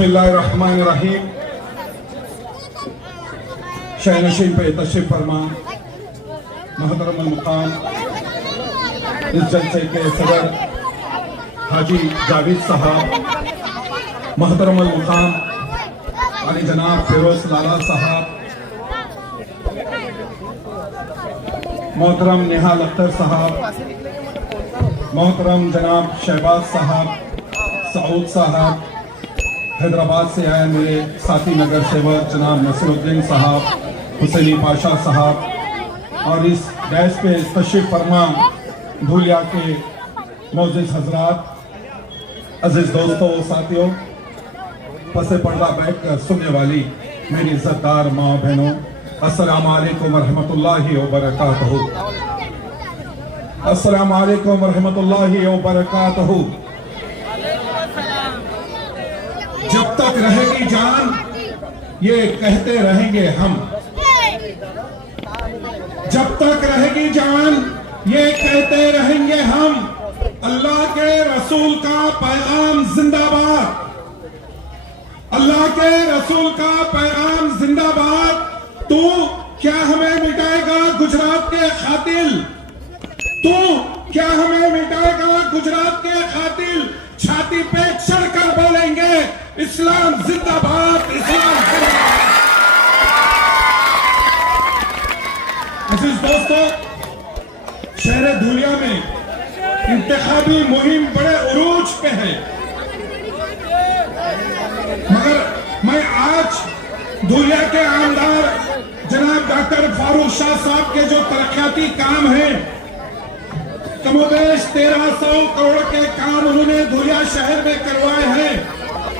बिस्मिल्लाहिर्रहमानिर्रहीम। शहनशीन पे तशरीफ फरमा मोहतरम मुकाम इस जलसे के सदर हाजी जावेद साहब, मोहतरम मुकाम अली जनाब फिरोज लाला साहब, मोहतरम निहाल अख्तर साहब, मोहतरम जनाब शहबाज साहब, सऊद साहब, हैदराबाद से आए मेरे साथी नगर सेवक जनाब नसीरुद्दीन साहब, हुसैनी पाशा साहब, और इस डैश पे तशरीफ फरमा धूलिया के मोअज़्ज़िज़ हजरात, अजीज दोस्तों साथियों, पसे पर्दा बैठ कर सुनने वाली मेरी इज्जतदार माँ बहनों, अस्सलामु अलैकुम वरहमतुल्लाहि वबरकातुहू। अस्सलामु अलैकुम वरहमतुल्लाहि वबरकातुहू। जब तक रहेगी जान ये कहते रहेंगे हम, जब तक रहेगी जान ये कहते रहेंगे हम, अल्लाह के रसूल का पैगाम जिंदाबाद, अल्लाह के रसूल का पैगाम जिंदाबाद। तू क्या हमें मिटाएगा गुजरात के कातिल, तू क्या हमें मिटाएगा गुजरात के कातिल। छाती पे चढ़कर बोलेंगे इस्लाम जिंदाबाद, इस्लाम जिंदाबाद। अजीज दोस्तों, शहर धूलिया में इंतखाबी मुहिम बड़े उरूज पे है, मगर मैं आज धूलिया के आमदार जनाब डॉक्टर फारूक शाह साहब के जो तरक्याती काम हैं, कमोबेश 1300 करोड़ के काम उन्होंने धूलिया शहर में करवाए हैं,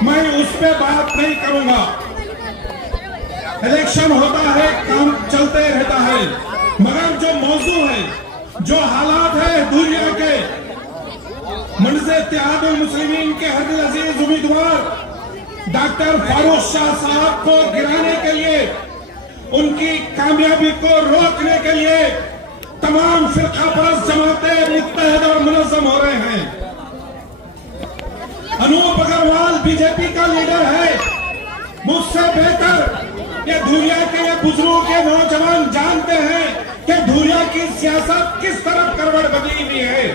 मैं उस पर बात नहीं करूंगा। इलेक्शन होता है, काम चलते रहता है, मगर जो मौजू है, जो हालात है धूलिया के, मंज़िल इत्तेहादुल मुस्लिमीन के हरदिल अजीज उम्मीदवार डॉक्टर फारूक शाह साहब को गिराने के लिए, उनकी कामयाबी को रोकने के लिए तमाम फिरका परस्त जमातें मुत्तहद और मुनज़्ज़म हो रहे हैं। अनूप अग्रवाल बीजेपी का लीडर है, मुझसे बेहतर ये धूलिया के ये बुजुर्गों के नौजवान जानते हैं कि धूलिया की सियासत किस तरफ करवट बदली हुई है।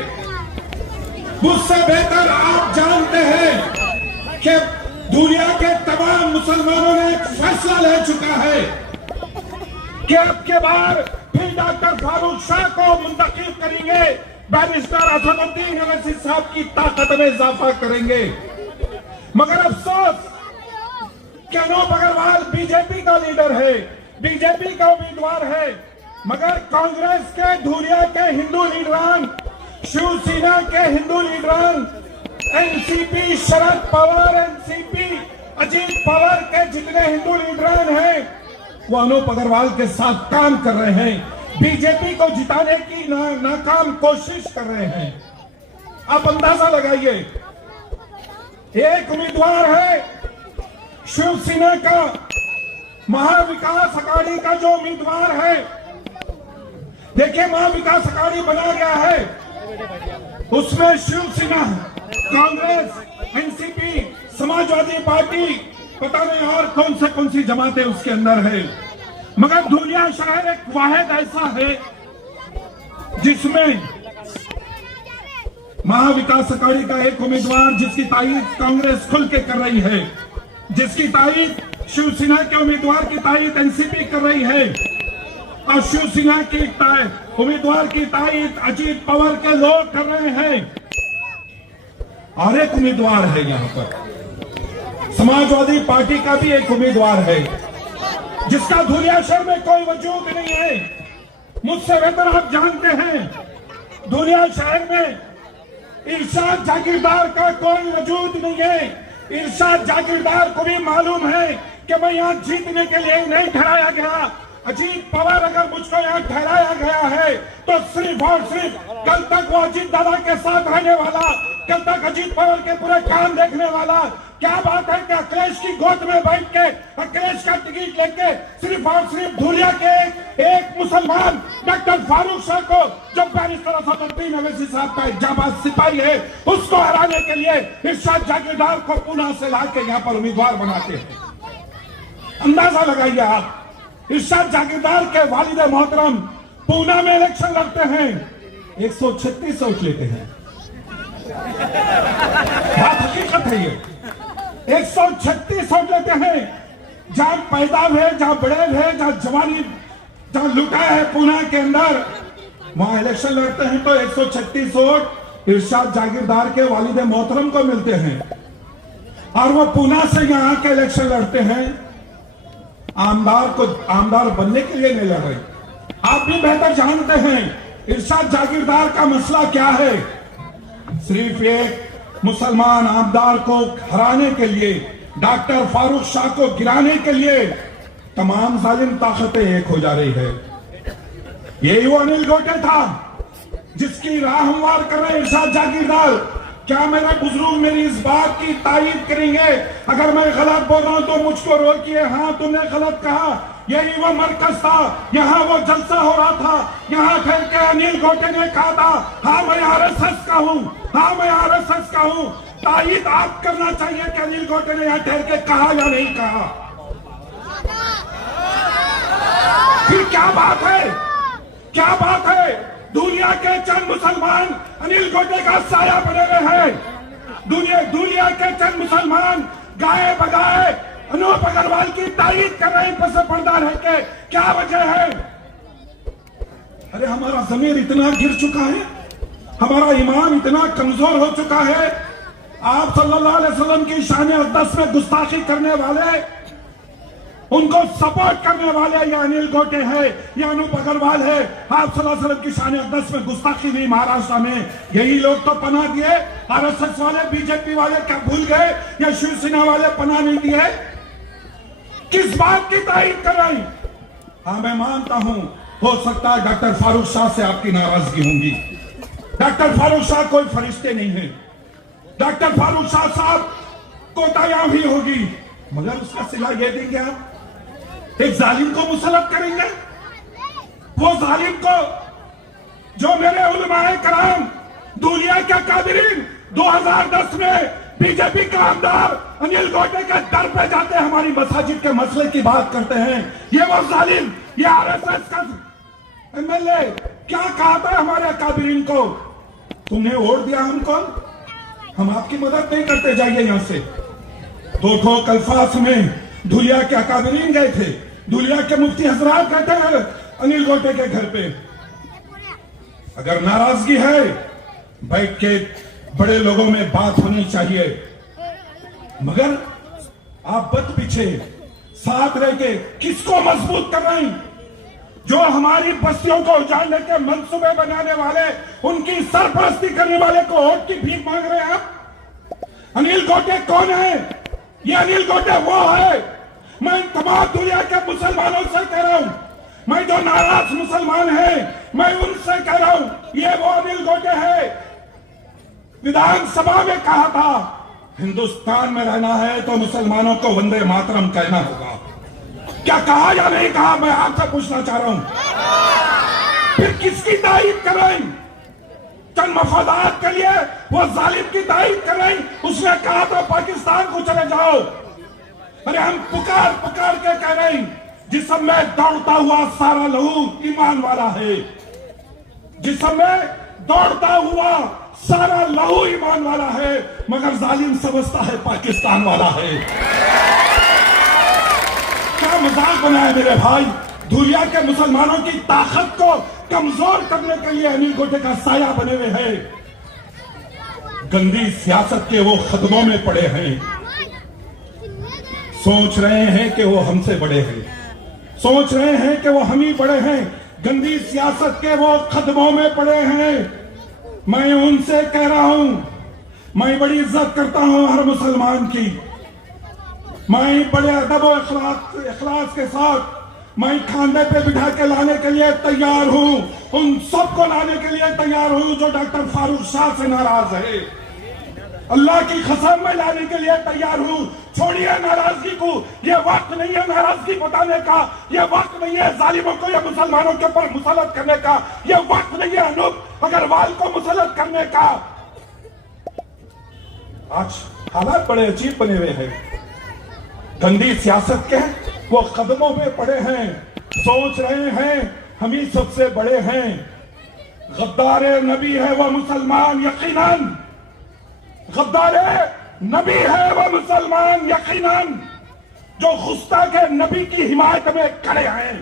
मुझसे बेहतर आप जानते हैं कि धूलिया के तमाम मुसलमानों ने एक फैसला ले चुका है कि अब के बार फिर डॉक्टर फारूक शाह को मुंतखब करेंगे, बैरिस्टर असदुद्दीन ओवैसी साहब की ताकत में इजाफा करेंगे। मगर अफसोस कि अनूप अग्रवाल बीजेपी का लीडर है, बीजेपी का उम्मीदवार है, मगर कांग्रेस के धूलिया के हिंदू लीडरान, शिवसेना के हिंदू लीडरान, एनसीपी शरद पवार, एनसीपी अजीत पवार के जितने हिंदू लीडरान हैं वो अनूप अग्रवाल के साथ काम कर रहे हैं, बीजेपी को जिताने की नाकाम कोशिश कर रहे हैं। आप अंदाजा लगाइए, एक उम्मीदवार है शिवसेना का, महाविकास अघाड़ी का जो उम्मीदवार है, देखिए महाविकास अघाड़ी बना गया है, उसमें शिवसेना, कांग्रेस, एनसीपी, समाजवादी पार्टी, पता नहीं और कौन सी जमातें उसके अंदर है। मगर धूलिया शहर एक वाहिद ऐसा है जिसमें महाविकास अघाड़ी का एक उम्मीदवार, जिसकी तायीद कांग्रेस खुल के कर रही है, जिसकी तायीद शिवसेना के उम्मीदवार की तायीद एनसीपी कर रही है, और शिवसेना की उम्मीदवार की तायीद अजीत पवार के लोग कर रहे हैं। और एक उम्मीदवार है यहां पर समाजवादी पार्टी का भी एक उम्मीदवार है, जिसका धूलिया शहर में कोई वजूद नहीं है। मुझसे बेहतर आप जानते हैं धूलिया शहर में इरशाद जागीरदार का कोई वजूद नहीं है। इरशाद जागीरदार को भी मालूम है कि मैं यहां जीतने के लिए नहीं ठहराया गया, अजीत पवार अगर मुझको यहाँ ठहराया गया है तो सिर्फ और सिर्फ कल तक वो अजीत दादा के साथ रहने वाला, कल तक अजीत पवार के पूरे काम देखने वाला। क्या बात है कि अखिलेश की गोद में बैठ के अखिलेश का टिकट लेके सिर्फ और सिर्फ धुलिया के एक मुसलमान डॉक्टर फारूक शाह को, जो बैरिस्टर असदुद्दीन अवैसी साहब का एक जाबाज सिपाही है, उसको हराने के लिए इरशाद जागीरदार को पुणे से लाके यहाँ पर उम्मीदवार बनाते हैं। अंदाजा लगाइए आप, इरशाद जागीरदार के वालिद मोहतरम पूना में इलेक्शन लड़ते हैं, 136 वोट लेते हैं। बात हकीकत है ये, 136 वोट लेते हैं। जहां पैदा हुए, जहां बड़े हुए, जहां जवानी जहां लुटा है पूना के अंदर, वहां इलेक्शन लड़ते हैं तो 136 वोट इरशाद जागीरदार के वालिद मोहतरम को मिलते हैं। और वो पूना से यहां के इलेक्शन लड़ते हैं, आमदार बनने के लिए नहीं लड़ रहे। आप भी बेहतर जानते हैं इरशाद जागीरदार का मसला क्या है। सिर्फ एक मुसलमान आमदार को हराने के लिए, डॉक्टर फारूक शाह को गिराने के लिए तमाम जालिम ताकतें एक हो जा रही है। यही वो अनिल गोटे था जिसकी राह हमवार कर रहे इरशाद जागीरदार। क्या मेरे बुजुर्ग मेरी इस बात की तारीफ करेंगे? अगर मैं गलत बोल रहा हूं तो मुझको रोकिए। हाँ, तुमने गलत कहा। यही वो मरकज था, यहाँ वो जलसा हो रहा था, यहाँ ठहर के अनिल गोटे ने कहा था हाँ मैं आरएसएस का हूँ, हाँ मैं आरएसएस का हूँ। तारीफ आप करना चाहिए कि अनिल गोटे ने यहाँ ठहर के कहा या नहीं कहा। फिर क्या बात है, क्या बात है? दुनिया के चंद मुसलमान अनिल गोटे का साया बने हुए हैं। दुनिया के चंद मुसलमान गाए बगाए अनूप अग्रवाल की तारीफ कर रहे हैं पस पर्दा रह के। क्या वजह है? अरे हमारा जमीर इतना गिर चुका है, हमारा ईमान इतना कमजोर हो चुका है। आप सल्लल्लाहु अलैहि वसल्लम की शान अक़दस में गुस्ताखी करने वाले, उनको सपोर्ट करने वाले या अनिल गोटे है या अनूप अग्रवाल है। आप सल्लल्लाहु अलैहि वसल्लम की शान अक़दस में गुस्ताखी हुई महाराष्ट्र में, यही लोग तो पनाह दिए। आरएसएस वाले, बीजेपी वाले क्या भूल गए? या शिवसेना वाले पनाह नहीं दिए? किस बात की तारीफ कर रही? हाँ, मैं मानता हूं हो सकता है डॉक्टर फारूक शाह से आपकी नाराजगी होगी। डॉक्टर फारूक शाह कोई फरिश्ते नहीं है। डॉक्टर फारूक शाह साहब कोताहियां भी होगी, मगर उसका सिला ये देंगे आप? एक जालिम को मुसल्लत करेंगे? वो जालिम को जो मेरे उलमाए कराम दुनिया के कादिरीन 2010 में बीजेपी का आमदार अनिल गोटे के दर पे जाते हमारी मसाजिद के मसले की बात करते हैं। ये वो जालिम, ये आरएसएस का एमएलए क्या कहा था हमारे कादिरीन को? तुमने वोट दिया हमको, हम आपकी मदद नहीं करते, जाइए यहां से। दो ठोक अल्फाज में धुलिया के अकादरीन गए थे, धुलिया के मुफ्ती हजरात गए थे अनिल गोटे के घर पे। अगर नाराजगी है, बैठ के बड़े लोगों में बात होनी चाहिए, मगर आप बद पीछे साथ रह के किसको मजबूत कर रहे हैं? जो हमारी बस्तियों को उजाड़ने के मंसूबे बनाने वाले, उनकी सरपरस्ती करने वाले को वोट की भीख मांग रहे हैं आप। अनिल गोटे कौन है? ये अनिल गोटे वो है। मैं तमाम दुनिया के मुसलमानों से कह रहा हूं, मैं जो नाराज मुसलमान है मैं उनसे कह रहा हूं, ये वो अनिल गोटे है। विधानसभा में कहा था हिंदुस्तान में रहना है तो मुसलमानों को वंदे मातरम कहना होगा। क्या कहा या नहीं कहा? मैं आपसे पूछना चाह रहा हूं। फिर किसकी तारीफ कर रहे हैं? चंद मफादात के लिए वो जालिम की तारीफ कर रहे हैं। उसने कहा था पाकिस्तान को चले जाओ। अरे हम पुकार पुकार के कह रहे हैं, जिसम में दौड़ता हुआ सारा लहू ईमान वाला है, जिसम में दौड़ता हुआ सारा लहू ईमान वाला है, मगर जालिम समझता है पाकिस्तान वाला है। क्या मजाक बनाया मेरे भाई? दुनिया के मुसलमानों की ताकत को कमजोर करने के लिए अनिल गोटे का साया बने हुए हैं। गंदी सियासत के वो खदमों में पड़े हैं, सोच रहे हैं कि वो हमसे बड़े हैं, सोच रहे हैं कि वो हम ही बड़े हैं। गंदी सियासत के वो खदमों में पड़े हैं। मैं उनसे कह रहा हूं, मैं बड़ी इज्जत करता हूं हर मुसलमान की। मैं बड़े अदब और इखलास के साथ मैं खाने पे बिठा के लाने के लिए तैयार हूं, उन सबको लाने के लिए तैयार हूं जो डॉक्टर फारूक शाह से नाराज है। अल्लाह की कसम में लाने के लिए तैयार हूं। छोड़िए नाराजगी को, ये वक्त नहीं है नाराजगी बताने का, ये वक्त नहीं है जालिमों को या मुसलमानों के ऊपर मुसलत करने का, ये वक्त नहीं है अनूप अग्रवाल को मुसलत करने का। आज हालात बड़े अजीब बने हुए हैं। गंदी सियासत के वो कदमों में पड़े हैं, सोच रहे हैं हम ही सबसे बड़े हैं। गद्दार नबी है वो मुसलमान यकीनन, गद्दार नबी है वो मुसलमान यकीनन, जो गुस्ताख नबी की हिमायत में खड़े हैं,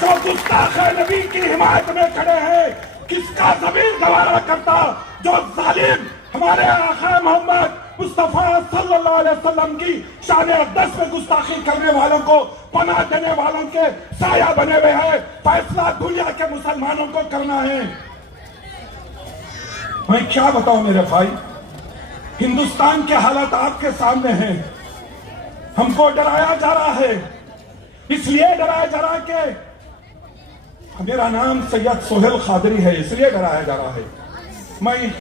जो गुस्ताख नबी की हिमायत में खड़े हैं। किसका जमीन गवारा करता जो जालिम हमारे आका मोहम्मद मुस्तफा सल्लल्लाहु अलैहि वसल्लम की शान अक़दस में गुस्ताखी करने वालों को पनाह देने वालों के साया बने हुए हैं। फैसला दुनिया के मुसलमानों को करना है। मैं क्या बताऊं मेरे भाई, हिंदुस्तान के हालात आपके सामने हैं। हमको डराया जा रहा है, इसलिए डराया जा रहा है कि मेरा नाम सैयद सोहेल खादरी है, इसलिए डराया जा रहा है। मैं